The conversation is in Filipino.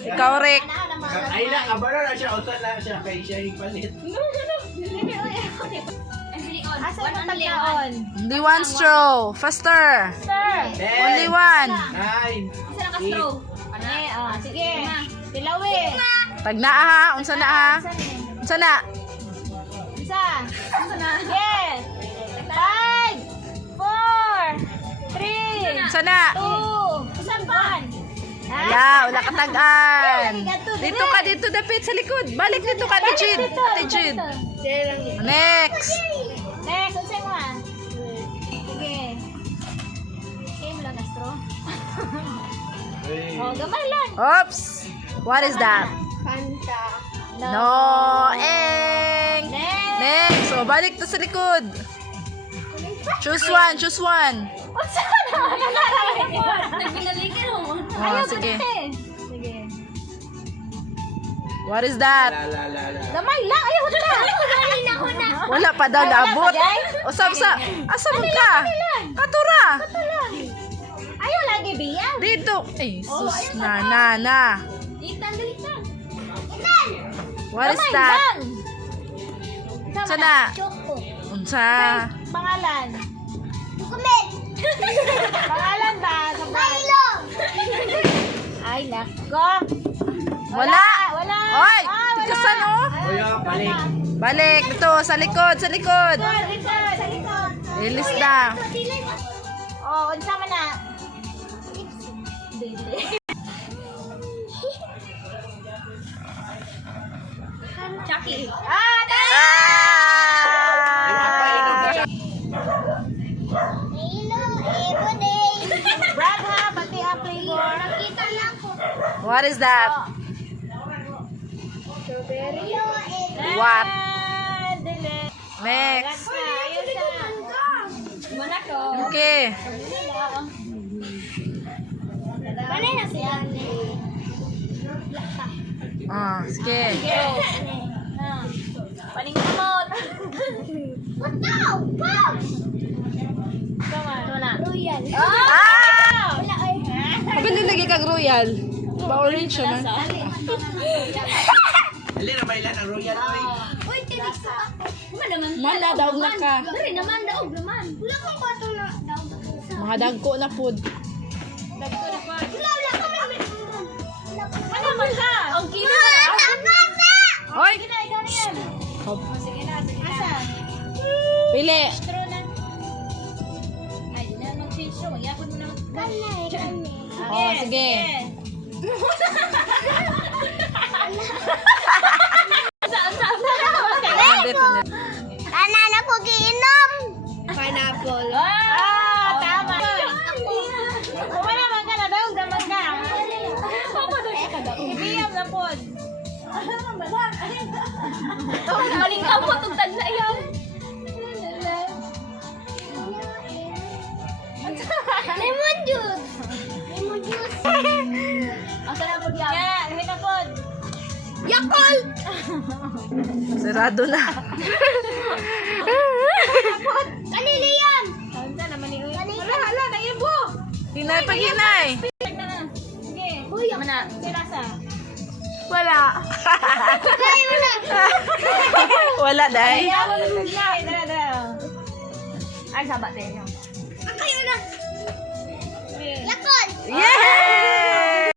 Ikaw, Rick. Ay na, kabalo na siya. Usan na siya. Kaya siya ipalit. Asa na pagkaon? Only one straw. Faster. Only one. 9. Sige. Tilawin. Tag na ha. Unsa na ha? Unsa na? Isa. Yes. 5, 4, 3, Unsa na? 2, isang pan. Wala ka tagaan. Dito ka, dito dapit sa likod. Balik dito ka, Tijid. Tijid. Next. Next, unsa mo ah? Sige. Same lang na straw. Oh, gamay lang. Oops. What is that? Fanta. No. Eng. Next. Next. So, balik to sa likod. Choose one. Choose one. Unsa na? Nagpinalikan mo. Oh, sige. Sige. What is that? La. Gamay lang. Ayaw na. Ayaw na. Wala pa daw naabot. O, sa. Asa mo ka? Katura. Ayaw lagi biya. Dito. Ay, sus. Na. Itan. What is that? Unsa na? Choco. Unsa? Pangalan. Comment. Pangalan ba? Milo. Ay, nako. Wala. Wala. Oy, wala. tikasan oh. Kuya, balik. Balik. Dito, sa likod. Sa likod. Dito, sa likod. Ilis na. Oh, unsa man na? Chucky. Tama! Brad ha, pati ang flavor. Nakita na ako. What is that? Strawberry. What? Dili. Next. Ayun na. Muna ko. Okay. Panay na siya. Sige. Paning kamot. Wala. Royal. Ah! Wala ay. Pabili lagi kag royal. Ba-orange siya na. Dali na ba ilan ang royal? Uy, tinig sa ako. Naman. Mana, daog na ka. Dari naman, daog naman. Wala kang bato na daog. Mga dagko na food. Dagko na pa. Wala ka man. Ano man ka? Ang kina. Hoy! Sige na, ikaw na yan. Sige na. Asa? Pili. True na. Ay, di na mag-change mo. Yapon mo na. Kane. Oh, sige. Banana po giinom. Pineapple. Tama. Wala man ka na daw, daman ka. Ibiyam na po. Maling ka po, tugtad na yan. Lemon juice. Lemon juice. Ang sarap po yan. Yeah, hina po. Yakult! Sarado na. Kanina yan! Kanina naman ni Uy. Hala, naibo! Hinay pag hinay. Sige. Uy, yaman na. Sirasa. Wala. Wala, day. Dara. Ay, sabat eh. Kayo na. Yakult! Yeah!